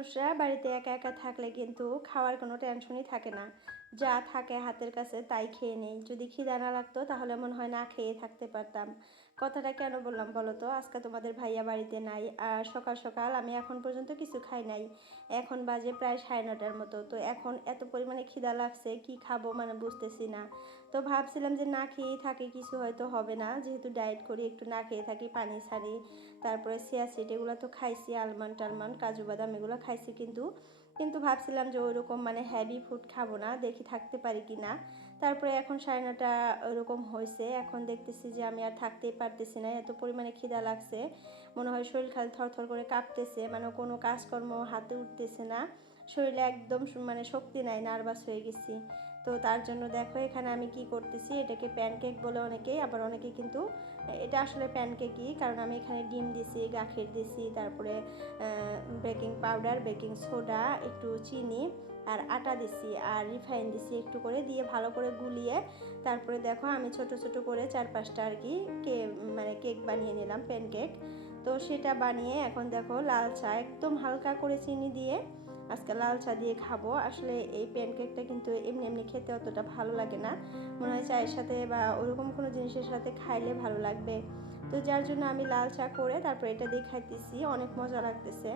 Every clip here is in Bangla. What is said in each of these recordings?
মানুষরা বাড়িতে একা একা থাকলে কিন্তু খাওয়ার কোনো টেনশনই থাকে না। যা থাকে হাতের কাছে তাই খেয়ে নেই। যদি খিদা না লাগতো তাহলে মনে হয় না খেয়ে থাকতে পারতাম। কথাটা কেন বললাম বলো তো? আজকে তোমাদের ভাইয়া বাড়িতে নাই, আর সকাল সকাল আমি এখন পর্যন্ত কিছু খাই নাই। এখন বাজে প্রায় 9:30টার মতো। তো এখন এত পরিমাণে খিদা লাগছে, কি খাবো মানে বুঝতেছি না। তো ভাবছিলাম যে না খেয়েই থাকি, কিছু হয়তো হবে না, যেহেতু ডায়েট করি একটু না খেয়ে থাকি, পানি ছাড়ি, তারপরে চিয়া সিড এগুলো তো খাইছি, আলমন্ড টালমন্ড কাজু বাদাম এগুলো খাইছি, কিন্তু কিন্তু ভাবছিলাম যে ওইরকম মানে হেভি ফুড খাবো না, দেখি থাকতে পারি কি না। তারপরে এখন 9:30 ওইরকম হয়েছে, এখন দেখতেছি যে আমি আর থাকতেই পারতেছি না, এত পরিমাণে খিদা লাগছে। মনে হয় শরীর খালি থরথর করে কাঁপতেছে, মানে কোনো কাজকর্ম হাতে উঠতেছে না, শরীরে একদম মানে শক্তি নাই, নার্ভাস হয়ে গেছি। তো তার জন্য দেখো এখানে আমি কি করতেছি, এটাকে প্যানকেক বলে অনেকেই, আবার অনেকে কিন্তু এটা আসলে প্যানকেকই, কারণ আমি এখানে ডিম দিছি, গাখির দিছি, তারপরে বেকিং পাউডার, বেকিং সোডা, একটু চিনি আর আটা দিছি, আর রিফাইন দিছি একটু করে, দিয়ে ভালো করে গুলিয়ে তারপরে দেখো আমি ছোট ছোট করে 4-5টা আর কি মানে কেক বানিয়ে নিলাম, প্যানকেক। তো সেটা বানিয়ে এখন দেখো লাল চা একদম হালকা করে চিনি দিয়ে আজকে লাল চা দিয়ে খাবো। আসলে এই প্যানকেকটা কিন্তু এমনি এমনি খেতে অতটা ভালো লাগে না, মনে হয় চায়ের সাথে বা ওরকম কোনো জিনিসের সাথে খাইলে ভালো লাগবে। তো যার জন্য আমি লাল চা করে তারপর এটা দিয়ে খাইতেছি, অনেক মজা লাগতেছে।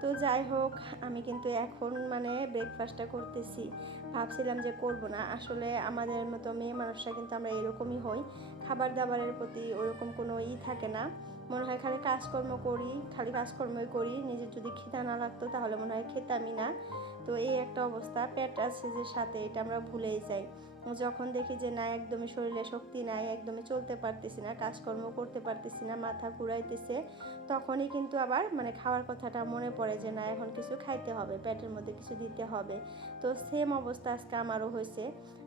তো যাই হোক, আমি কিন্তু এখন মানে ব্রেকফাস্টটা করতেছি। ভাবছিলাম যে করব না, আসলে আমাদের মতো মেয়ে মানুষরা কিন্তু আমরা এরকমই হই, খাবার দাবারের প্রতি ওরকম কোনো থাকে না। মনে হয় খালি কাজকর্ম করি, খালি কাজকর্মই করি, নিজের যদি খিদা না লাগতো তাহলে মনে হয় খেতামই না। তো এই একটা অবস্থা, পেট আছে যে সাথে এটা আমরা ভুলেই যাই। যখন দেখি যে না একদমই শরীরে শক্তি নাই, একদমই চলতে পারতেছি না, কাজকর্ম করতে পারতেছি না, মাথা ঘুরাইতেছে, তখনই কিন্তু আবার মানে খাওয়ার কথাটা মনে পড়ে যে না এখন কিছু খাইতে হবে, পেটের মধ্যে কিছু দিতে হবে। তো সেম অবস্থা আজকে আমারও হয়েছে।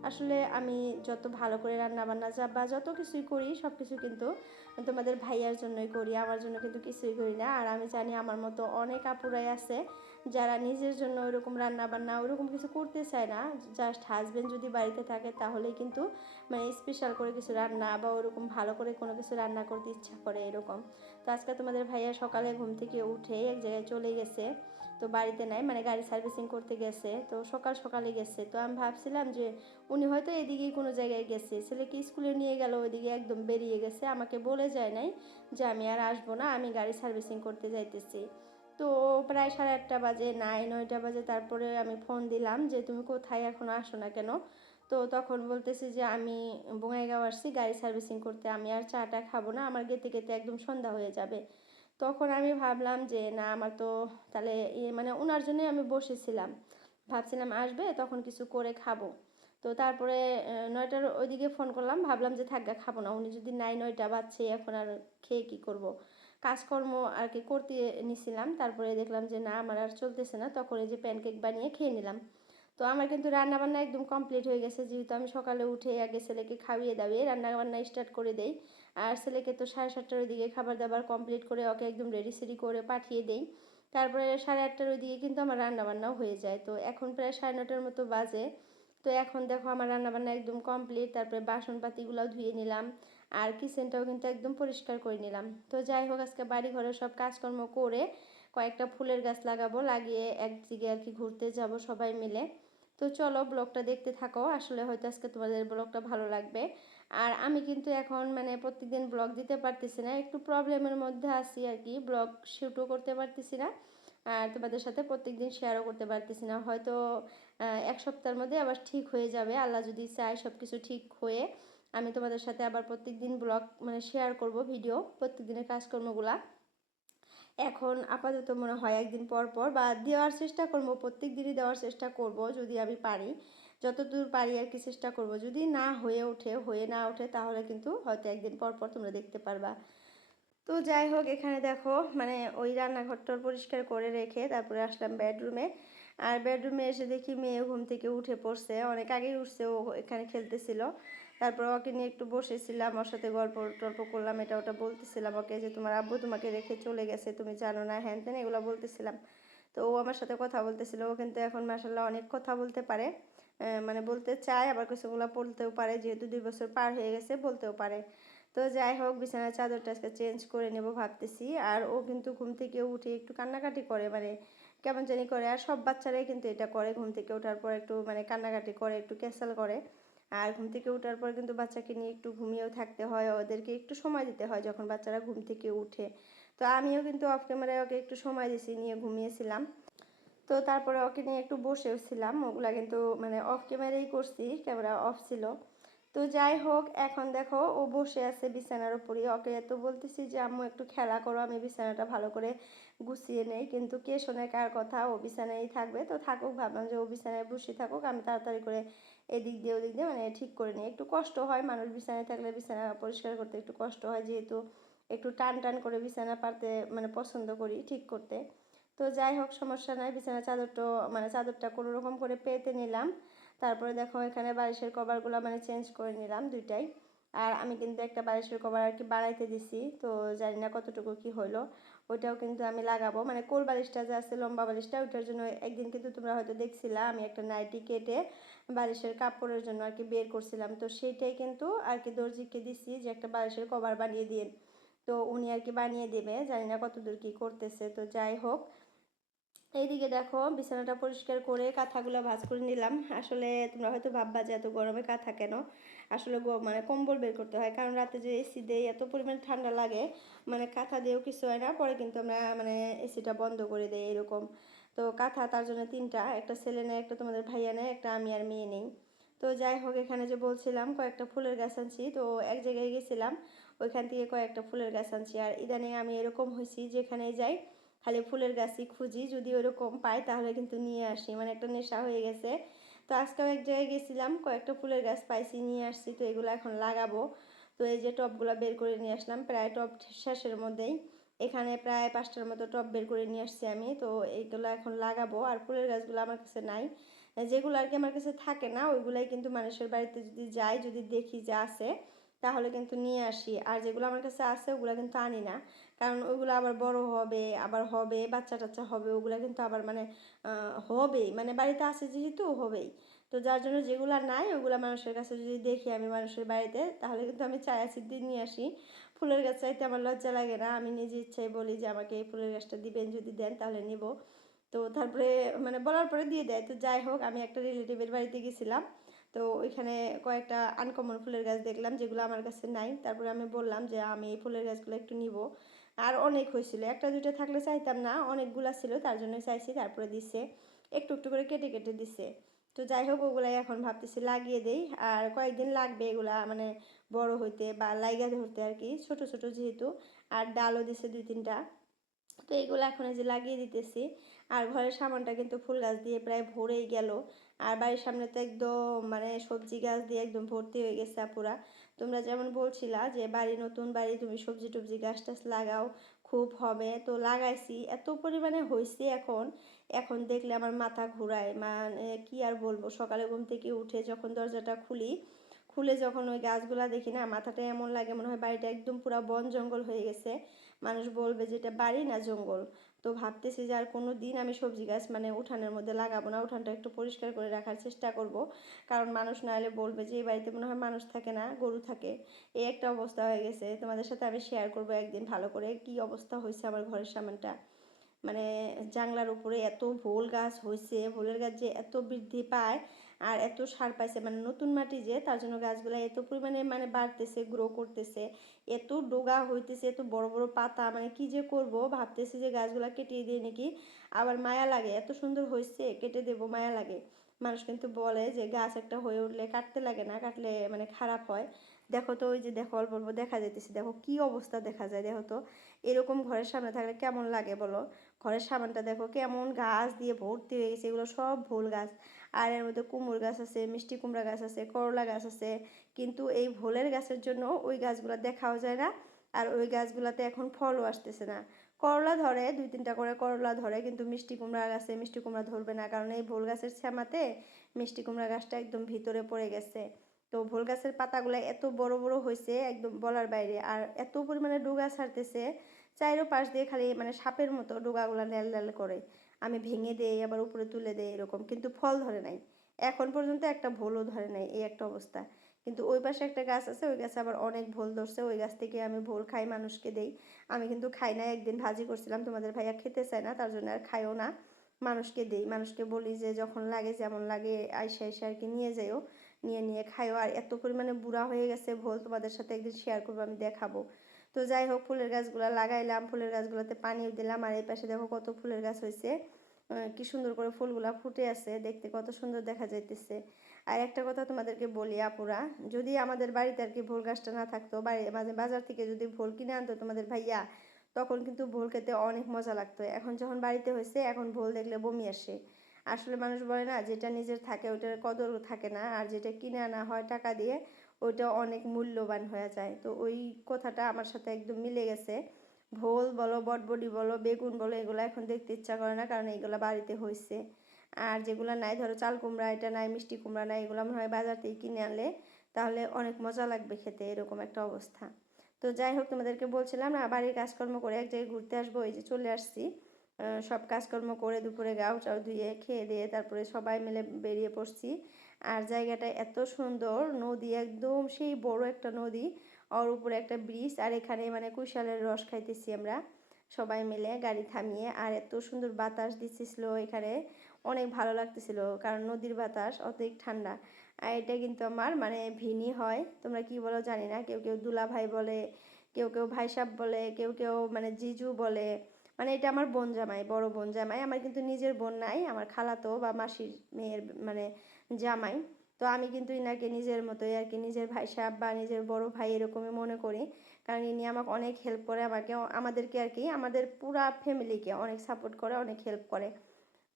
আসলে আমি যত ভালো করে রান্নাবান্না বা যত কিছুই করি সব কিছু কিন্তু তোমাদের ভাইয়ার জন্যই করি, আমার জন্য কিন্তু কিছুই করি না। আর আমি জানি আমার মতো অনেক আপুরাই আছে যারা নিজের জন্য ওইরকম রান্নাবান্না ওইরকম কিছু করতে চায় না, জাস্ট হাজব্যান্ড যদি বাড়িতে থাকে তাহলেই কিন্তু মানে স্পেশাল করে কিছু রান্না বা ওরকম ভালো করে কোনো কিছু রান্না করতে ইচ্ছা করে এরকম। তো আজকে তোমাদের ভাইয়া সকালে ঘুম থেকে উঠে এক জায়গায় চলে গেছে, তো বাড়িতে নাই, মানে গাড়ি সার্ভিসিং করতে গেছে, তো সকাল সকালে গেছে। তো আমি ভাবছিলাম যে উনি হয়তো এদিকেই কোনো জায়গায় গেছে, ছেলেকে স্কুলে নিয়ে গেল, ওইদিকে একদম বেরিয়ে গেছে, আমাকে বলে যায় নাই যে আমি আর আসবো না, আমি গাড়ি সার্ভিসিং করতে যাইতেছি। তো প্রায় 8:30 বাজে, 9-9টা বাজে, তারপরে আমি ফোন দিলাম যে তুমি কোথায়, এখনও আসো না কেন? তো তখন বলতেছি যে আমি বঙ্গাইগাঁও আসছি গাড়ি সার্ভিসিং করতে, আমি আর চাটা খাবো না, আমার গেতে গেতে একদম সন্ধ্যা হয়ে যাবে। তখন আমি ভাবলাম যে না আমার তো তাহলে মানে ওনার জন্যই আমি বসেছিলাম, ভাবছিলাম আসবে তখন কিছু করে খাবো। তো তারপরে 9টার ওইদিকে ফোন করলাম, ভাবলাম যে থাকগা খাবো না, উনি যদি নাই, 9টা বাজছে এখন আর খেয়ে কী করব, কাজকর্ম আর কি করতে নিছিলাম। তারপরে দেখলাম যে না আমার আর চলতেছে না, তখন এই যে প্যানকেক বানিয়ে খেয়ে নিলাম। তো আমার কিন্তু রান্নাবান্না একদম কমপ্লিট হয়ে গেছে, যেহেতু আমি সকালে উঠে আগে ছেলেকে খাইয়ে দাইয়ে রান্নাবান্না স্টার্ট করে দেই। আর ছেলেকে তো 7:30টার দিকে খাবার দাবার কমপ্লিট করে ওকে একদম রেডি সেডি করে পাঠিয়ে দেই। তারপরে 8:30টার দিকে কিন্তু আমার রান্নাবান্নাও হয়ে যায়। তো এখন প্রায় 9:30টার মতো বাজে। তো এখন দেখো আমার রান্নাবান্না একদম কমপ্লিট, তারপরে বাসনপাতিগুলোও ধুয়ে নিলাম, আর কিচেনটাও কিন্তু একদম পরিষ্কার করে নিলাম। তো যাই হোক, আজকে বাড়ি ঘরের সব কাজকর্ম করে কয়েকটা ফুলের গাছ লাগাবো, লাগিয়ে একদিকে আর কি ঘুরতে যাব সবাই মিলে। তো চলো ব্লগটা দেখতে থাকো, আসলে হয়তো আজকে তোমাদের ব্লগটা ভালো লাগবে। আর আমি কিন্তু এখন মানে প্রত্যেকদিন ব্লগ দিতে পারতেছি না, একটু প্রবলেমের মধ্যে আছি আর কি, ব্লগ শ্যুটও করতে পারতেছি না, আর তোমাদের সাথে প্রত্যেকদিন শেয়ারও করতে পারতেছি না। হয়তো এক সপ্তাহের মধ্যে আবার ঠিক হয়ে যাবে, আল্লাহ যদি চায় সব কিছু ঠিক হয়ে আমি তোমাদের সাথে আবার প্রত্যেকদিন ব্লগ মানে শেয়ার করব, ভিডিও প্রত্যেকদিনের কাজকর্মগুলা। এখন আপাতত মনে হয় একদিন পর পর বা দেওয়ার চেষ্টা করবো, প্রত্যেক দিনই দেওয়ার চেষ্টা করব যদি আমি পারি, যতদূর পারি আর কি চেষ্টা করব। যদি না হয়ে না ওঠে তাহলে কিন্তু হয়তো একদিন পর পর তোমরা দেখতে পারবা। তো যাই হোক, এখানে দেখো মানে ওই রান্নাঘরটা পরিষ্কার করে রেখে তারপরে আসলাম বেডরুমে। আর বেডরুমে এসে দেখি মেয়ে ঘুম থেকে উঠে পড়ছে, অনেক আগেই উঠছে, ও এখানে খেলতেছিল। তারপর ওকে নিয়ে একটু বসেছিলাম, ওর সাথে গল্প টল্প করলাম, এটা ওটা বলতেছিলাম ওকে যে তোমার আব্বু তোমাকে রেখে চলে গেছে, তুমি জানো না, হ্যান ত্যান এগুলো বলতেছিলাম। তো ও আমার সাথে কথা বলতেছিল, ও কিন্তু এখন মাসাল্লাহ অনেক কথা বলতে পারে, মানে বলতে চায়, আবার কিছুগুলো বলতেও পারে, যেহেতু 2 বছর পার হয়ে গেছে বলতেও পারে। তো যাই হোক, বিছানার চাদরটা আজকে চেঞ্জ করে নেব ভাবতেছি। আর ও কিন্তু ঘুম থেকে উঠে একটু কান্নাকাটি করে, মানে কেমন জানি করে। আর সব বাচ্চারাই কিন্তু এটা করে, ঘুম থেকে ওঠার পর একটু মানে কান্নাকাটি করে, একটু ক্যাসাল করে। আর ঘুম থেকে ওঠার পর কিন্তু বাচ্চাকে নিয়ে একটু ঘুমিয়েও থাকতে হয়, ওদেরকে একটু সময় দিতে হয় যখন বাচ্চারা ঘুম থেকে উঠে। তো আমিও কিন্তু অফ ক্যামেরায় ওকে একটু সময় দিছি, নিয়ে ঘুমিয়েছিলাম। তো তারপরে ওকে নিয়ে একটু বসেও ছিলাম, ওগুলা কিন্তু মানে অফ ক্যামেরাই করছি, ক্যামেরা অফ ছিল। তো যাই হোক, এখন দেখো ও বসে আছে বিছানার উপরে। ওকে এত বলতেছি যে আম্মু একটু খেলা করো, আমি বিছানাটা ভালো করে গুছিয়ে নেই, কিন্তু কে শোনে কার কথা, ও বিছানায় থাকবে। তো থাকুক, ভাবলাম যে ও বিছানায় বসে থাকুক, আমি তাড়াতাড়ি করে এদিক দিয়ে ওদিক দিয়ে মানে ঠিক করে নিই। একটু কষ্ট হয়, মানুষ বিছানায় থাকলে বিছানা পরিষ্কার করতে একটু কষ্ট হয়, যেহেতু একটু টান টান করে বিছানা পারতে মানে পছন্দ করি ঠিক করতে। তো যাই হোক, সমস্যা নাই, বিছানার চাদরটা মানে চাদরটা কোনো রকম করে পেতে নিলাম। তারপরে দেখো এখানে বালিশের কভারগুলো মানে চেঞ্জ করে নিলাম দুইটাই। আর আমি কিন্তু একটা বালিশের কভার আর কি বাড়াইতে দিছি, তো জানি না কতটুকু কি হলো। ওইটাও কিন্তু আমি লাগাবো, মানে কোল বালিশটা যে আছে লম্বা বালিশটা, ওইটার জন্য একদিন কিন্তু তোমরা হয়তো দেখছিলা আমি একটা নাইটি কেটে বালিশের কাপড়ের জন্য আর কি বের করছিলাম। তো সেইটাই কিন্তু আর কি দর্জিকে দিছি যে একটা বালিশের কভার বানিয়ে দিয়ে। তো উনি আর কি বানিয়ে দেবে, জানি না কতদূর কি করতেছে। তো যাই হোক, এইদিকে দেখো বিছানাটা পরিষ্কার করে কাঁথাগুলো ভাঁজ করে নিলাম। আসলে তোমরা হয়তো ভাববা যে এত গরমে কাঁথা কেন, আসলে মানে কম্বল বের করতে হয়, কারণ রাতে যে এসি দেয় এত পরিমাণে ঠান্ডা লাগে, মানে কাঁথা দিয়েও কিছু হয় না, পরে কিন্তু আমরা মানে এসিটা বন্ধ করে দেই এরকম। তো কাঁথা তার জন্য তিনটা, একটা ছেলে নেয়, একটা তোমাদের ভাইয়া নেয়, একটা আমি আর মেয়ে নেই। তো যাই হোক, এখানে যে বলছিলাম কয়েকটা ফুলের গাছ আনছি, তো এক জায়গায় গেছিলাম, ওইখান থেকে কয়েকটা ফুলের গাছ আনছি। আর ইদানিং আমি এরকম হয়েছি, যেখানে যাই খালি ফুলের গাছই খুঁজি, যদি ওরকম পাই তাহলে কিন্তু নিয়ে আসি, মানে একটা নেশা হয়ে গেছে। তো আজকেও এক জায়গায় গেছিলাম, কয়েকটা ফুলের গাছ পাইছি, নিয়ে আসছি। তো এগুলো এখন লাগাবো। তো এই যে টবগুলো বের করে নিয়ে আসলাম, প্রায় টব শেষের মধ্যেই। এখানে প্রায় 5টার মতো টব বের করে নিয়ে আসছি আমি। তো এইগুলো এখন লাগাবো। আর ফুলের গাছগুলো আমার কাছে নাই, যেগুলো আর কি আমার কাছে থাকে না, ওইগুলাই কিন্তু মানুষের বাড়িতে যদি যাই, যদি দেখি যে আছে, তাহলে কিন্তু নিয়ে আসি। আর যেগুলো আমার কাছে আছে ওগুলো কিন্তু আনি না, কারণ ওইগুলো আবার বড় হবে, আবার হবে বাচ্চা টাচ্চা হবে, ওগুলো কিন্তু আবার মানে হবেই, মানে বাড়িতে আছে যেহেতু হবেই। তো যার জন্য যেগুলো নাই ওগুলো মানুষের কাছে যদি দেখি আমি মানুষের বাড়িতে, তাহলে কিন্তু আমি চায়া সিদ্ধি নিয়ে আসি। ফুলের গাছ চাইতে আমার লজ্জা লাগে না, আমি নিজে ইচ্ছায় বলি যে আমাকে এই ফুলের গাছটা দিবেন, যদি দেন তাহলে নিব। তো তারপরে মানে বলার পরে দিয়ে দেয়। তো যাই হোক, আমি একটা রিলেটিভের বাড়িতে গেছিলাম, তো ওইখানে কয়েকটা আনকমন ফুলের গাছ দেখলাম যেগুলো আমার কাছে নাই। তারপরে আমি বললাম যে আমি এই ফুলের গাছগুলো একটু নিব। আর অনেক হয়েছিল, একটা দুইটা থাকলে চাইতাম না, অনেকগুলা ছিল, তার জন্য চাইছি। তারপরে দিছে, একটু একটু করে কেটে কেটে দিছে। তো যাই হোক, ওগুলাই এখন ভাবতেছি লাগিয়ে দেই। আর কয়েকদিন লাগবে এগুলা মানে বড় হইতে বা লাইগা ধরতে আর কি, ছোট ছোট যেহেতু। আর ডালও দিছে দুই তিনটা। তো এগুলো এখন এই যে লাগিয়ে দিতেছি। আর ঘরের সামানটা কিন্তু ফুল গাছ দিয়ে প্রায় ভরেই গেল। আর বাড়ির সামনে তো একদম মানে সবজি গাছ দিয়ে একদম ভর্তি হয়ে গেছে পুরা। তোমরা যেমন বলছিলা যে বাড়ি, নতুন বাড়ি, তুমি সবজি টবজি গাছ টাছ লাগাও, খুব হবে। তো লাগাইছি, এত পরিমাণে হয়েছে এখন, এখন দেখলে আমার মাথা ঘুরায়, মানে কি আর বলবো। সকালে ঘুম থেকে উঠে যখন দরজাটা খুলি, খুলে যখন ওই গাছগুলা দেখি না, মাথাটা এমন লাগে মনে হয় বাড়িটা একদম পুরা বন জঙ্গল হয়ে গেছে। মানুষ বলবে যে এটা বাড়ি না জঙ্গল। তো ভাবতেছি যে আর কোনো দিন আমি সবজি গাছ মানে উঠানের মধ্যে লাগাবো না, উঠানটা একটু পরিষ্কার করে রাখার চেষ্টা করব। কারণ মানুষ না এলে বলবে যে এই বাড়িতে মনে হয় মানুষ থাকে না, গরু থাকে। এই একটা অবস্থা হয়ে গেছে। তোমাদের সাথে আমি শেয়ার করবো একদিন ভালো করে কি অবস্থা হয়েছে আমার ঘরের সামনটা। মানে জানলার উপরে এত ভোল গাছ হয়েছে, ভোলের গাছ যে এত বৃদ্ধি পায় আর এত সার পাইছে, মানে নতুন মাটি যে, তার জন্য গাছগুলো এত পরিমাণে মানে বাড়তেছে, গ্রো করতেছে, এত ডোগা হইতেছে, এত বড় বড় পাতা, মানে কি যে করব, ভাবতেছি যে গাছগুলো কেটে দিয়ে নাকি। আবার মায়া লাগে, এত সুন্দর হয়েছে কেটে দেবো, মায়া লাগে। মানুষ কিন্তু বলে যে গাছ একটা হয়ে উঠলে কাটতে লাগে না, কাটলে মানে খারাপ হয়। দেখো তো, ওই যে দেখো অল্প অল্প দেখা যাইতেছে, দেখো কি অবস্থা দেখা যায়, দেখো তো এরকম ঘরের সামনে থাকলে কেমন লাগে বলো। ঘরের সামনটা দেখো কেমন গাছ দিয়ে ভর্তি হয়ে গেছে, এগুলো সব ভোল গাছ। আর এর মধ্যে কুমড় গাছ আছে, মিষ্টি কুমড়া গাছ আছে, করলা গাছ আছে। কিন্তু এই ভোলের গাছের জন্য ওই গাছগুলো দেখাও যায় না। আর ওই গাছগুলোতে এখন ফলও আসতেছে না। করলা ধরে, দুই তিনটা করে করলা ধরে, কিন্তু মিষ্টি কুমড়া গাছে মিষ্টি কুমড়া ধরবে না, কারণ এই ভোল গাছের শ্যামাতে মিষ্টি কুমড়া গাছটা একদম ভিতরে পড়ে গেছে। তো ভোল গাছের পাতাগুলো এত বড় বড় হয়েছে একদম বলার বাইরে, আর এত পরিমাণে ডুগা ছাড়তেছে, চাইরো পাশ দিয়ে খালি মানে সাপের মতো ডোগাগুলো ন্যাল ন্যাল করে। আমি ভেঙে দেই, আবার উপরে তুলে দেই, এরকম, কিন্তু ফল ধরে নাই। এখন পর্যন্ত একটা ভোলও ধরে নাই, এই একটা অবস্থা। কিন্তু ওই পাশে একটা গাছ আছে, ওই গাছে আবার অনেক ভোল ধরছে, ওই গাছ থেকে আমি ভোল খাই, মানুষকে দেই। আমি কিন্তু খাই না, একদিন ভাজি করছিলাম, তোমাদের ভাইয়া খেতে চায় না, তার জন্য আর খাইও না। মানুষকে দেই, মানুষকে বলি যে যখন লাগে যেমন লাগে আইসা আইসা আর কি নিয়ে যাইও, নিয়ে খাইও। আর এত পরিমাণে বুড়া হয়ে গেছে ভোল, তোমাদের সাথে একদিন শেয়ার করবো, আমি দেখাবো। তো যাই হোক, ফুলের গাছগুলো লাগাইলাম, ফুলের গাছগুলোতে পানিও দিলাম। আর এই পাশে দেখো কত ফুলের গাছ হয়েছে, কি সুন্দর করে ফুলগুলা ফুটে আছে, দেখতে কত সুন্দর দেখা যাইতেছে। আর একটা কথা তোমাদেরকে বলি আপুরা, যদি আমাদের বাড়িতে আর কি ভোল গাছটা না থাকতো, মাঝে বাজার থেকে যদি ভোল কিনে আনতো তোমাদের ভাইয়া, তখন কিন্তু ভোল খেতে অনেক মজা লাগতো। এখন যখন বাড়িতে হয়েছে, এখন ভোল দেখলে বমি আসে। আসলে মানুষ বলে না, যেটা নিজের থাকে ওইটার কদর থাকে না, আর যেটা কিনে আনা হয় টাকা দিয়ে ওইটা অনেক মূল্যবান হয়ে যায়। তো ওই কথাটা আমার সাথে একদম মিলে গেছে। ভোল বলো, বটবডি বলো, বেগুন বলো, এগুলো এখন দেখতে ইচ্ছা করে না, কারণ এইগুলো বাড়িতে হয়েছে। আর যেগুলো নাই, ধরো চাল কুমড়া এটা নাই, মিষ্টি কুমড়া নাই, এগুলো মনে হয় বাজার থেকে কিনে আনলে তাহলে অনেক মজা লাগবে খেতে, এরকম একটা অবস্থা। তো যাই হোক, তোমাদেরকে বলছিলাম না, বাড়ির কাজকর্ম করে এক জায়গায় ঘুরতে আসবো, এই যে চলে আসছি। সব কাজকর্ম করে দুপুরে গাও চাও ধুয়ে খেয়ে দিয়ে তারপরে সবাই মিলে বেরিয়ে পড়ছি। আর জায়গাটা এত সুন্দর, নদী একদম সেই বড় একটা নদী, ওর উপরে একটা ব্রিজ। আর এখানে মানে কুশালের রস খাইতেছি আমরা সবাই মিলে গাড়ি থামিয়ে। আর এত সুন্দর বাতাস দিচ্ছিল এখানে, অনেক ভালো লাগতেছিল, কারণ নদীর বাতাস অনেক ঠান্ডা। আর এটা কিন্তু আমার মানে ভিনি হয়, তোমরা কি বলো জানি না, কেউ কেউ দুলা ভাই বলে, কেউ কেউ ভাই সাহেব বলে, কেউ কেউ মানে জিজু বলে। মানে এটা আমার বোন জামাই, বড় বোন জামাই আমার, কিন্তু নিজের বোন নাই, আমার খালাতো বা মাসির মেয়ের মানে জামাই। তো আমি কিন্তু ইনাকে নিজের মতোই আর কি, নিজের ভাই সাহেব বা নিজের বড় ভাই এরকমই মনে করি। কারণ ইনি আমাকে অনেক হেল্প করে, আমাকে আমাদেরকে আর কি, আমাদের পুরা ফ্যামিলিকে অনেক সাপোর্ট করে, অনেক হেল্প করে।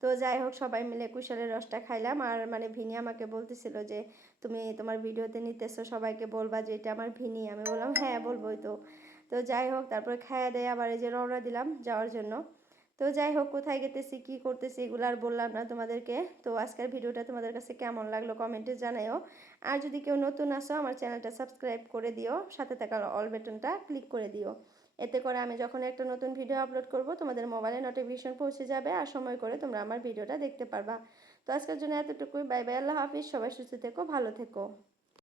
তো যাই হোক, সবাই মিলে কুশালের রসটা খাইলাম। আর মানে ভিনি আমাকে বলতেছিল যে তুমি তোমার ভিডিওতে নিতেছো, সবাইকে বলবা যে এটা আমার ভিনি। আমি বললাম হ্যাঁ বলবোই তো। তো যাই হোক, তারপরে খাইয়া দেয় আবার এই যে রওনা দিলাম যাওয়ার জন্য। তো যাই হোক, কোথায় গেতেছি কি করতেছি এগুলো আর বললাম না তোমাদেরকে। তো আজকের ভিডিওটা তোমাদের কাছে কেমন লাগলো কমেন্টে জানাও। আর যদি কেউ নতুন আসো, আমার চ্যানেলটা সাবস্ক্রাইব করে দিও, সাথে থাকা অল বাটনটা ক্লিক করে দিও। এতে করে আমি যখন একটা নতুন ভিডিও আপলোড করব, তোমাদের মোবাইলে নোটিফিকেশন পৌঁছে যাবে, আর সময় করে তোমরা আমার ভিডিওটা দেখতে পারবা। তো আজকের জন্য এতটুকুই, বাই বাই, আল্লাহ হাফিজ, সবাই সুস্থ থেকো, ভালো থেকো।